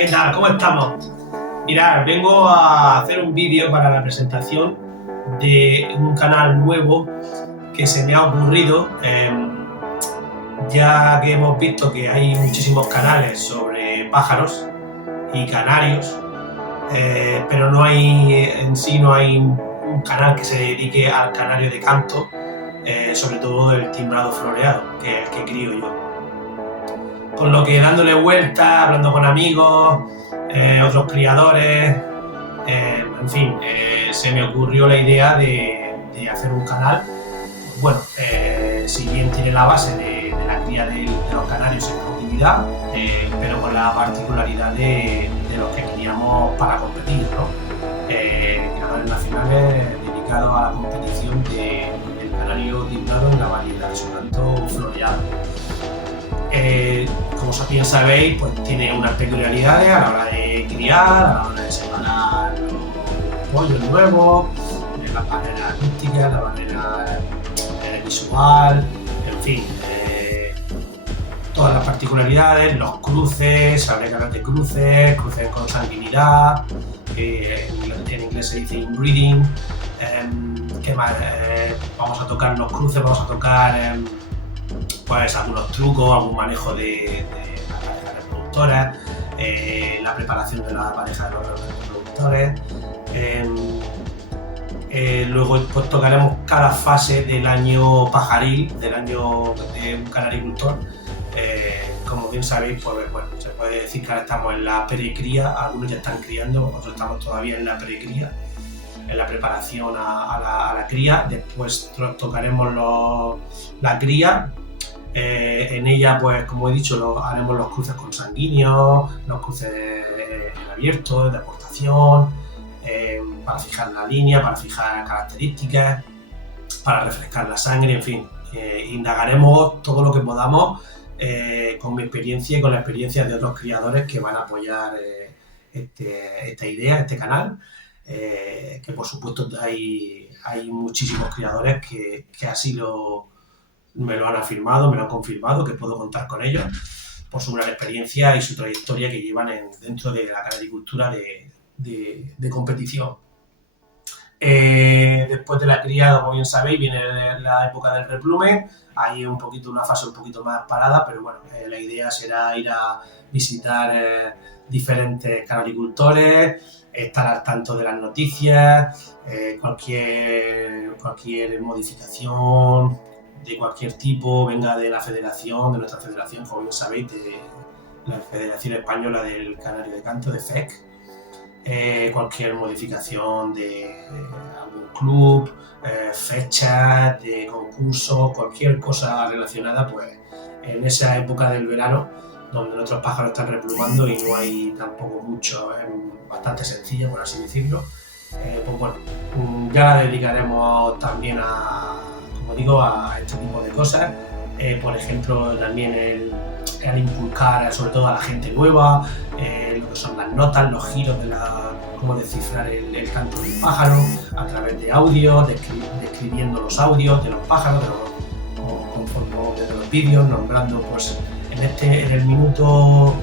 ¿Qué tal? ¿Cómo estamos? Mirad, vengo a hacer un vídeo para la presentación de un canal nuevo que se me ha ocurrido, ya que hemos visto que hay muchísimos canales sobre pájaros y canarios, pero no hay un canal que se dedique al canario de canto, sobre todo el timbrado floreado, que es el que crío yo. Con lo que dándole vueltas, hablando con amigos, otros criadores, en fin, se me ocurrió la idea de hacer un canal, bueno, si bien tiene la base de la cría de los canarios en cautividad, pero con la particularidad de los que criamos para competir, ¿no? Canales nacionales dedicados a la competición del canario timbrado en la variedad de su canto floreado. Como bien sabéis, pues tiene unas peculiaridades a la hora de criar, a la hora de separar los pollos nuevos, la manera acústica, la manera visual, en fin, todas las particularidades, los cruces, habría que hablar de cruces con sanguinidad, en inglés se dice inbreeding. ¿Qué más? Vamos a tocar los cruces, vamos a tocar pues algunos trucos, algún manejo de la pareja de reproductores, la preparación de la pareja de los reproductores. Luego pues, tocaremos cada fase del año pajaril, del año de un canaricultor. Como bien sabéis, pues bueno, se puede decir que ahora estamos en la precría, algunos ya están criando, otros estamos todavía en la precría, en la preparación a la cría. Después tocaremos la cría. En ella, pues como he dicho, haremos los cruces consanguíneos, los cruces en abierto, de aportación, para fijar la línea, para fijar características, para refrescar la sangre, en fin. Indagaremos todo lo que podamos con mi experiencia y con la experiencia de otros criadores que van a apoyar esta idea, este canal, que por supuesto hay muchísimos criadores que así me lo han afirmado, me lo han confirmado, que puedo contar con ellos por su gran experiencia y su trayectoria que llevan dentro de la canaricultura de competición. Después de la cría, como bien sabéis, viene la época del replume. Hay una fase un poquito más parada, pero bueno, la idea será ir a visitar diferentes canaricultores, estar al tanto de las noticias, cualquier modificación de cualquier tipo, venga de la federación, de nuestra federación, como bien sabéis, de la Federación Española del Canario de Canto, de FEC, cualquier modificación de algún club, fechas de concursos, cualquier cosa relacionada, pues en esa época del verano, donde nuestros pájaros están replumando y no hay tampoco mucho, es bastante sencilla, por así decirlo, pues bueno, ya la dedicaremos también a este tipo de cosas. Por ejemplo, también el inculcar sobre todo a la gente nueva lo que son las notas, los giros cómo descifrar el canto del pájaro a través de audio, describiendo los audios de los pájaros, de los vídeos, nombrando pues en el minuto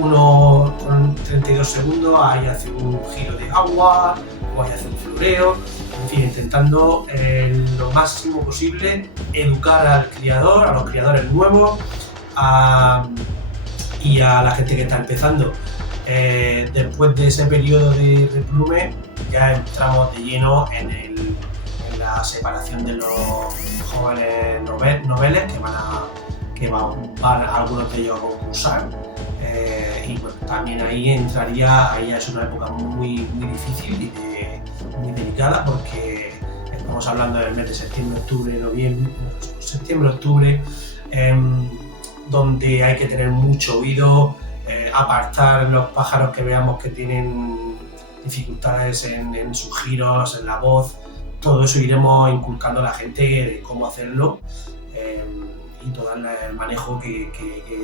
1 con 32 segundos ahí hace un giro de agua o ahí hace un floreo. En fin, intentando lo máximo posible educar al criador, a los criadores nuevos y a la gente que está empezando. Después de ese periodo de replume ya entramos de lleno en la separación de los jóvenes noveles que van algunos de ellos a concursar. Y bueno, también ahí es una época muy difícil y muy delicada, porque estamos hablando del mes de septiembre-octubre, donde hay que tener mucho oído, apartar los pájaros que veamos que tienen dificultades en sus giros, en la voz. Todo eso iremos inculcando a la gente de cómo hacerlo y todo el manejo que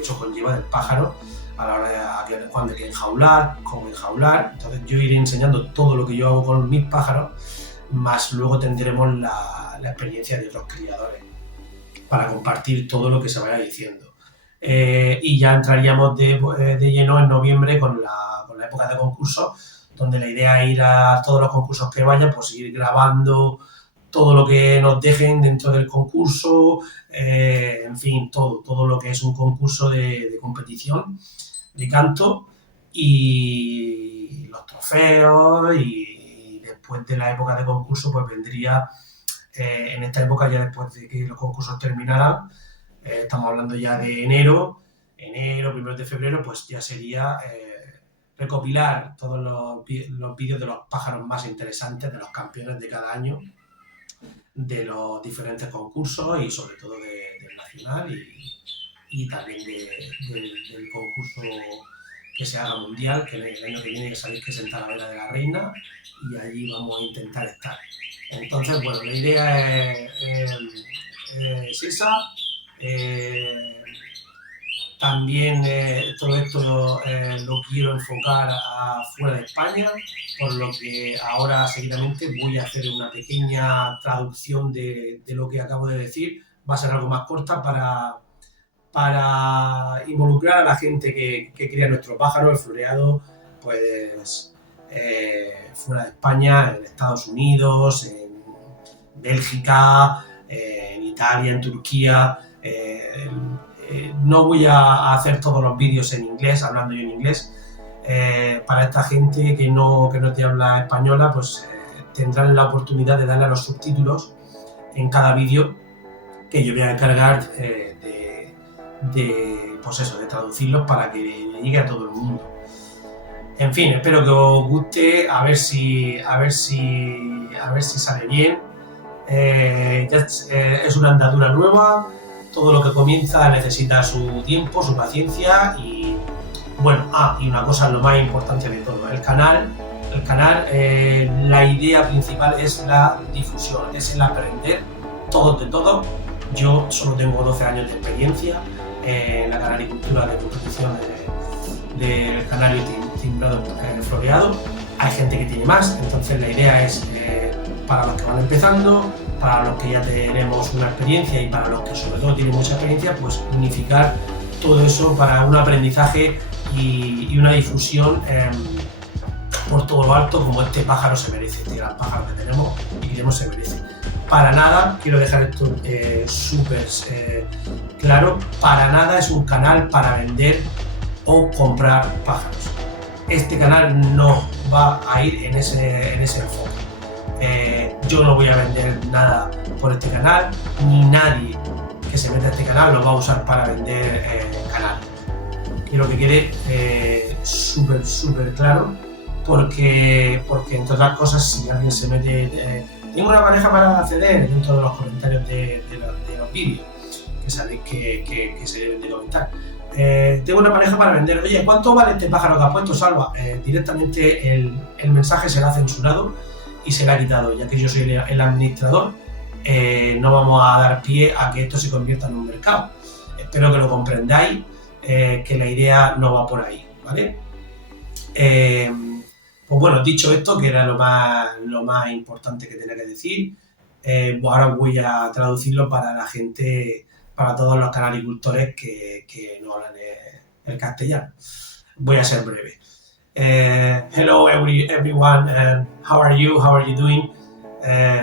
eso conlleva del pájaro a la hora de cuando hay que enjaular, cómo enjaular. Entonces yo iré enseñando todo lo que yo hago con mis pájaros, más luego tendremos la experiencia de otros criadores para compartir todo lo que se vaya diciendo. y ya entraríamos de lleno en noviembre con la época de concursos, donde la idea es ir a todos los concursos que vayan, pues ir grabando todo lo que nos dejen dentro del concurso, en fin, todo lo que es un concurso de competición de canto, y los trofeos, y después de la época de concurso pues vendría, en esta época ya después de que los concursos terminaran, estamos hablando ya de enero, primeros de febrero, pues ya sería recopilar todos los vídeos de los pájaros más interesantes, de los campeones de cada año, de los diferentes concursos y sobre todo del nacional y también del concurso que se haga mundial, que el año que viene ya sabéis que es en Talavera de la Reina, y allí vamos a intentar estar. Entonces, bueno, la idea es esa. También todo esto lo quiero enfocar fuera de España, por lo que ahora seguidamente voy a hacer una pequeña traducción de lo que acabo de decir. Va a ser algo más corta para involucrar a la gente que cría nuestro pájaro, el floreado, pues fuera de España, en Estados Unidos, en Bélgica, en Italia, en Turquía. No voy a hacer todos los vídeos en inglés, hablando yo en inglés. Para esta gente que no te habla española, pues tendrán la oportunidad de darle a los subtítulos en cada vídeo, que yo voy a encargar pues eso, de traducirlos para que le llegue a todo el mundo. En fin, espero que os guste, a ver si sale bien. Es una andadura nueva. Todo lo que comienza necesita su tiempo, su paciencia y bueno, y una cosa, lo más importante de todo, el canal, la idea principal es la difusión, es el aprender todos de todo. Yo solo tengo 12 años de experiencia en la canaricultura de competición del canario timbrado floreado. Hay gente que tiene más, entonces la idea es para los que van empezando, para los que ya tenemos una experiencia y para los que sobre todo tienen mucha experiencia, pues unificar todo eso para un aprendizaje y una difusión por todo lo alto, como este pájaro se merece, este gran pájaro que tenemos y queremos se merece. Para nada, quiero dejar esto súper claro, para nada es un canal para vender o comprar pájaros. Este canal no va a ir en ese enfoque. Yo no voy a vender nada por este canal, ni nadie que se meta a este canal lo va a usar para vender canal. Quiero que quede súper claro, porque entre otras cosas, si alguien se mete... tengo una pareja para acceder dentro de los comentarios de los vídeos, que sabéis que se deben de comentar. Tengo una pareja para vender. Oye, ¿cuánto vale este pájaro que has puesto, Salva? Directamente el mensaje será censurado y será quitado, ya que yo soy el administrador. No vamos a dar pie a que esto se convierta en un mercado. Espero que lo comprendáis, que la idea no va por ahí, ¿vale? Pues bueno, dicho esto, que era lo más importante que tenía que decir, ahora voy a traducirlo para la gente, para todos los canaricultores que no hablan el castellano. Voy a ser breve. Hello everyone, and how are you doing?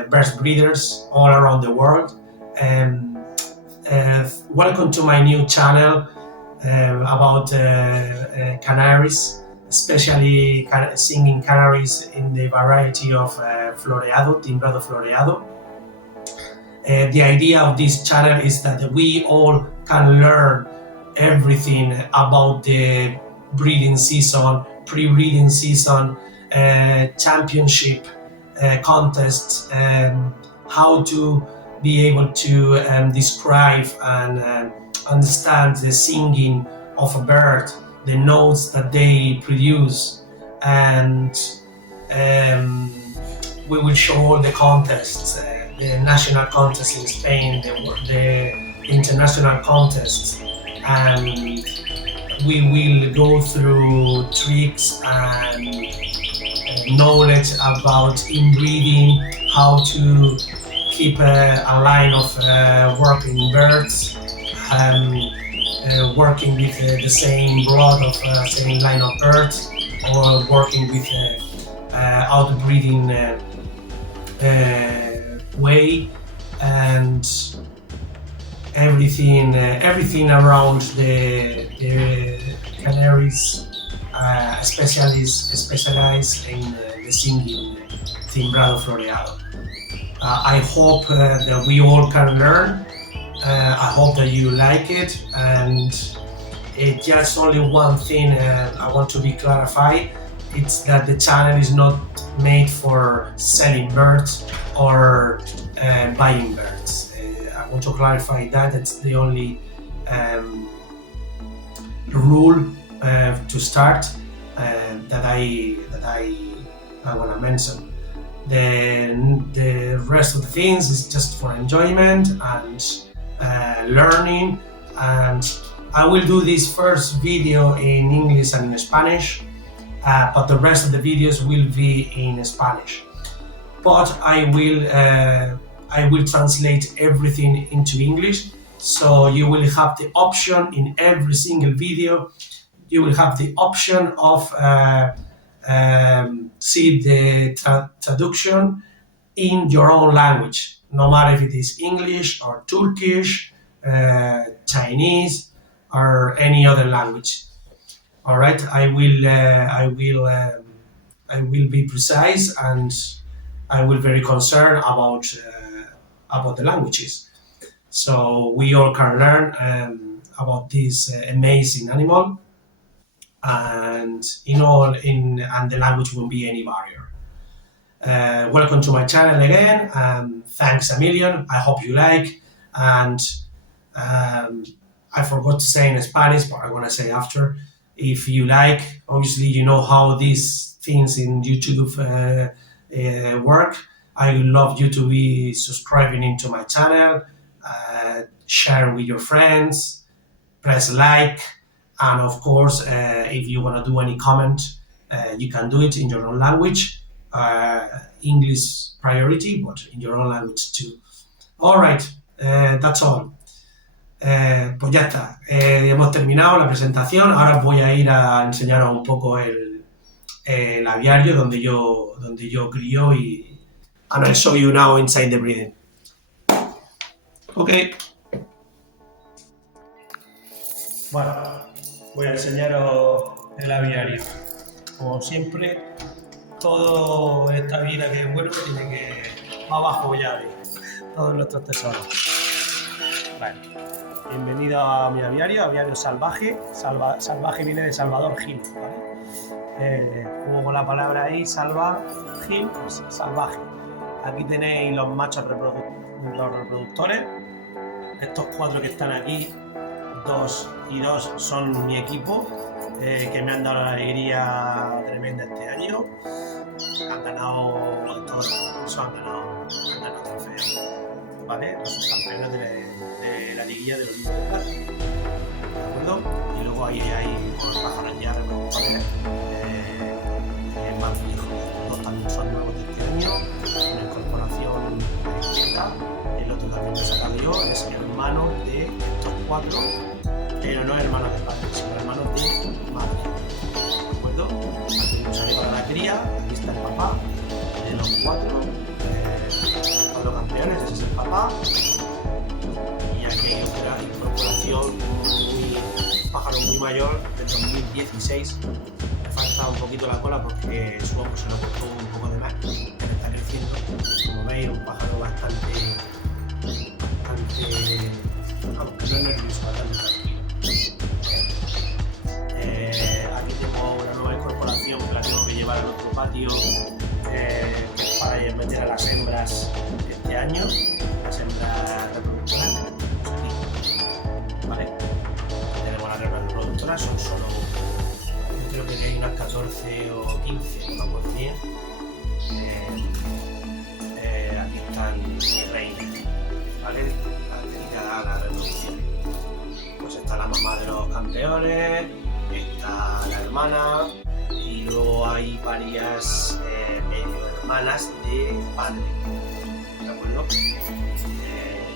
Bird breeders all around the world. Welcome to my new channel about canaries, especially singing canaries in the variety of floreado, timbrado floreado. The idea of this channel is that we all can learn everything about the breeding season, pre-breeding season, championship contests, how to be able to describe and understand the singing of a bird, the notes that they produce, and we will show all the contests, the national contests in Spain, the international contests, and we will go through tricks and knowledge about inbreeding, how to keep a line of working birds, working with the same brood of same line of birds, or working with outbreeding way, and everything around the Canaries specialize in the singing timbrado floreado. I hope that we all can learn. I hope that you like it, and just only one thing I want to be clarified. It's that the channel is not made for selling birds or buying birds. I want to clarify that. It's the only rule to start that I want to mention. Then the rest of the things is just for enjoyment and learning, and I will do this first video in English and in Spanish, but the rest of the videos will be in Spanish. But I will translate everything into English, so you will have the option in every single video. You will have the option of see the traduction in your own language, no matter if it is English or Turkish, Chinese, or any other language. All right, I will be precise, and I will very concerned about the languages, so we all can learn about this amazing animal, and the language won't be any barrier. Welcome to my channel again, thanks a million. I hope you like, and I forgot to say in Spanish, but I'm gonna say after. If you like, obviously you know how these things in YouTube work. I would love you to be subscribing into my channel, share with your friends, press like, and of course, if you want to do any comment, you can do it in your own language. English priority, but in your own language too. All right, that's all. Pues ya está, hemos terminado la presentación. Ahora voy a ir a enseñaros un poco el aviario donde yo crío, and I'll show you now inside the breeding. Ok. Bueno, voy a enseñaros el aviario. Como siempre, todo esta vida que es bueno tiene que va abajo ya, todos nuestros tesoros. Vale. Bienvenido a mi aviario salvaje. Salvaje viene de Salvador Gil, ¿vale? Juego con la palabra ahí, Gil, pues salvaje. Aquí tenéis los machos reproductores. Estos 4 que están aquí, 2 y 2, son mi equipo, que me han dado la alegría tremenda este año. Han ganado todos los concursos, han ganado trofeos, ¿vale? Los campeones de la liguilla de los libros de plata, ¿de acuerdo? Y luego ahí hay pájaros ya reproductores más viejos. Los también son nuevos de este año, una incorporación esta. El otro también lo he sacado yo, es hermano de estos 4, pero no hermanos de padre, sino hermanos de madre, ¿de acuerdo? Aquí tenemos ahí para la cría, aquí está el papá de los 4 campeones, ese es el papá. Y aquí hay otra incorporación, un pájaro muy mayor, del 2016. Me falta un poquito la cola porque su ojo se lo cortó un poco de más, pero está creciendo. Como veis, un pájaro bastante vamos, que no es nervioso, bastante tranquilo. Aquí tengo una nueva incorporación que la tengo que llevar al otro patio, que es para meter a las hembras este año, las hembras reproductoras, ¿vale? Tenemos las hembras reproductoras, son solo, yo creo que hay unas 14 o 15, no me acuerdo bien. Aquí están mis reinas, ¿vale? Dedicada a la reproducción. Pues está la mamá de los campeones, está la hermana, y luego hay varias medio hermanas de padre, ¿de acuerdo?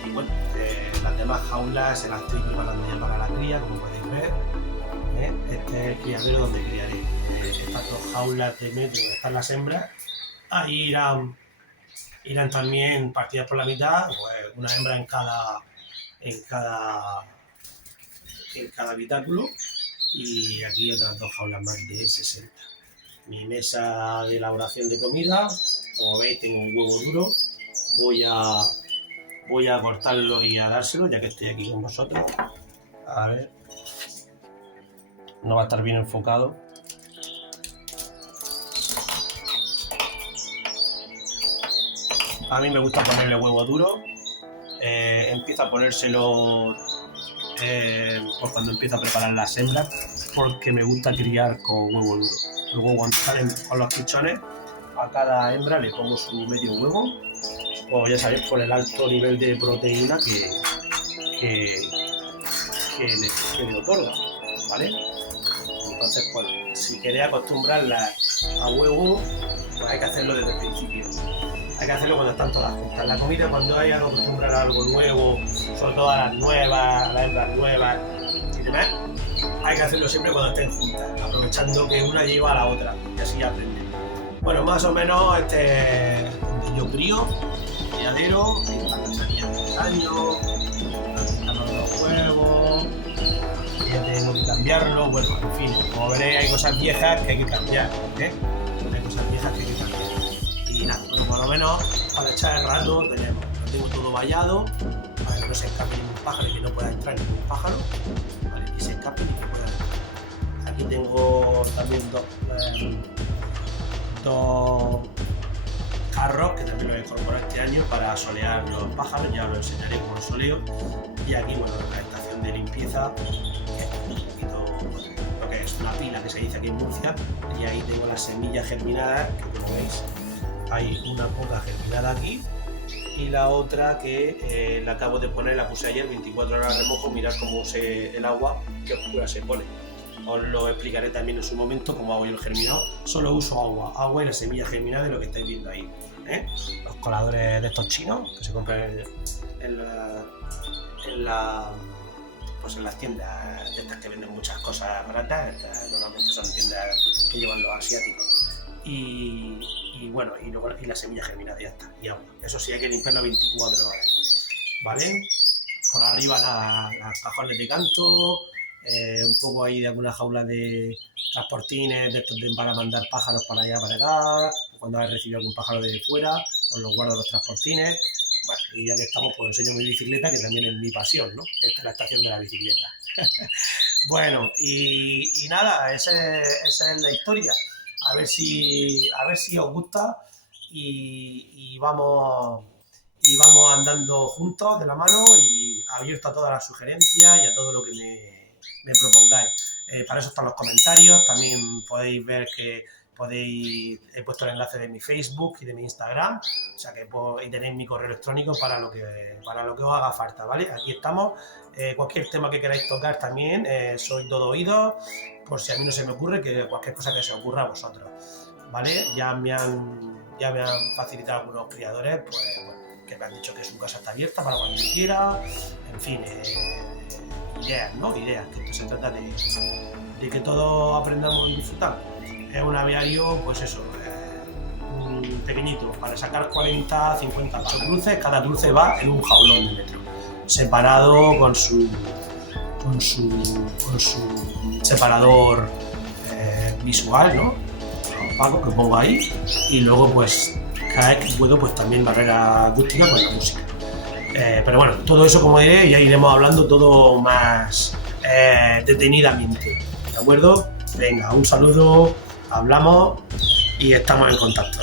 Y bueno, las demás demás jaulas se las estoy preparando ya para la cría, como podéis ver. Este es el criadero donde criaré. Estas 2 jaulas de metro donde están las hembras, ahí irán también partidas por la mitad, pues una hembra en cada habitáculo, y aquí otras 2 jaulas más de 60. Mi mesa de elaboración de comida, como veis tengo un huevo duro, voy a cortarlo y a dárselo ya que estoy aquí con vosotros. A ver, no va a estar bien enfocado. A mí me gusta ponerle huevo duro, empiezo a ponérselo pues cuando empiezo a preparar las hembras, porque me gusta criar con huevo duro. Luego cuando salen con los pichones, a cada hembra le pongo su medio huevo, pues ya sabéis, por el alto nivel de proteína que le otorga, ¿vale? Entonces, bueno, si queréis acostumbrarla a huevo, pues hay que hacerlo desde el principio. Hay que hacerlo cuando están todas juntas. La comida, cuando hay que acostumbrar a algo nuevo, sobre todo a las nuevas, a las hembras nuevas y demás, hay que hacerlo siempre cuando estén juntas, aprovechando que una lleva a la otra y así aprenden. Bueno, más o menos este es donde yo crío, criadero, la cachanilla de años, los huevos, ya tengo que cambiarlo, bueno, en fin, como veréis hay cosas viejas que hay que cambiar, hay cosas viejas que hay que cambiar. Y nada, bueno, por lo menos para echar el rato lo tengo todo vallado, para que no se escape ningún pájaro y que no pueda entrar ningún pájaro, ¿vale? Y se escape ni que pueda entrar. Aquí tengo también dos carros que también los he incorporado este año para solear los pájaros, ya os enseñaré cómo los soleo. Y aquí, bueno, la estación de limpieza, que es un poquito, lo que es una pila que se dice aquí en Murcia, y ahí tengo las semillas germinadas, que como veis hay una poca germinada aquí, y la otra que la acabo de poner, la puse ayer, 24 horas de remojo. Mirad cómo el agua, qué oscura se pone. Os lo explicaré también en su momento cómo hago yo el germinado. Solo uso agua y la semilla germinada de lo que estáis viendo ahí. Los coladores de estos chinos que se compran en las tiendas de estas que venden muchas cosas baratas. Normalmente son tiendas que llevan los asiáticos. Y bueno, y la semilla germinada, ya está, y agua. Eso sí, hay que limpiarlo 24 horas, ¿vale? Por arriba nada, las cajones de canto, un poco ahí de alguna jaula de transportines de estos para mandar pájaros para allá, para acá. Cuando has recibido algún pájaro de fuera, pues los guardo los transportines. Bueno, y ya que estamos, pues enseño mi bicicleta, que también es mi pasión, ¿no? Esta es la estación de la bicicleta. Bueno, y nada, esa es la historia. A ver si os gusta y vamos andando juntos de la mano y abierto a todas las sugerencias y a todo lo que me propongáis. Para eso están los comentarios, también podéis ver que he puesto el enlace de mi Facebook y de mi Instagram, o sea que y tenéis mi correo electrónico para lo que os haga falta, ¿vale? Aquí estamos. Cualquier tema que queráis tocar también, soy todo oídos, por si a mí no se me ocurre, que cualquier cosa que se ocurra a vosotros, ¿vale? Ya me han facilitado algunos criadores, pues bueno, que me han dicho que su casa está abierta para cuando yo quiera, en fin, ideas, ¿no? Ideas, que esto se trata de que todos aprendamos y disfrutamos. Es un aviario, pues eso, pequeñito, para sacar 40, 50 cruces. Cada cruce va en un jaulón de metro, separado con su separador visual, ¿no? Opaco que pongo ahí, y luego pues cada vez que puedo pues también barrera acústica con la música. Pero bueno, todo eso, como diré, ya iremos hablando todo más detenidamente, ¿de acuerdo? Venga, un saludo, hablamos y estamos en contacto.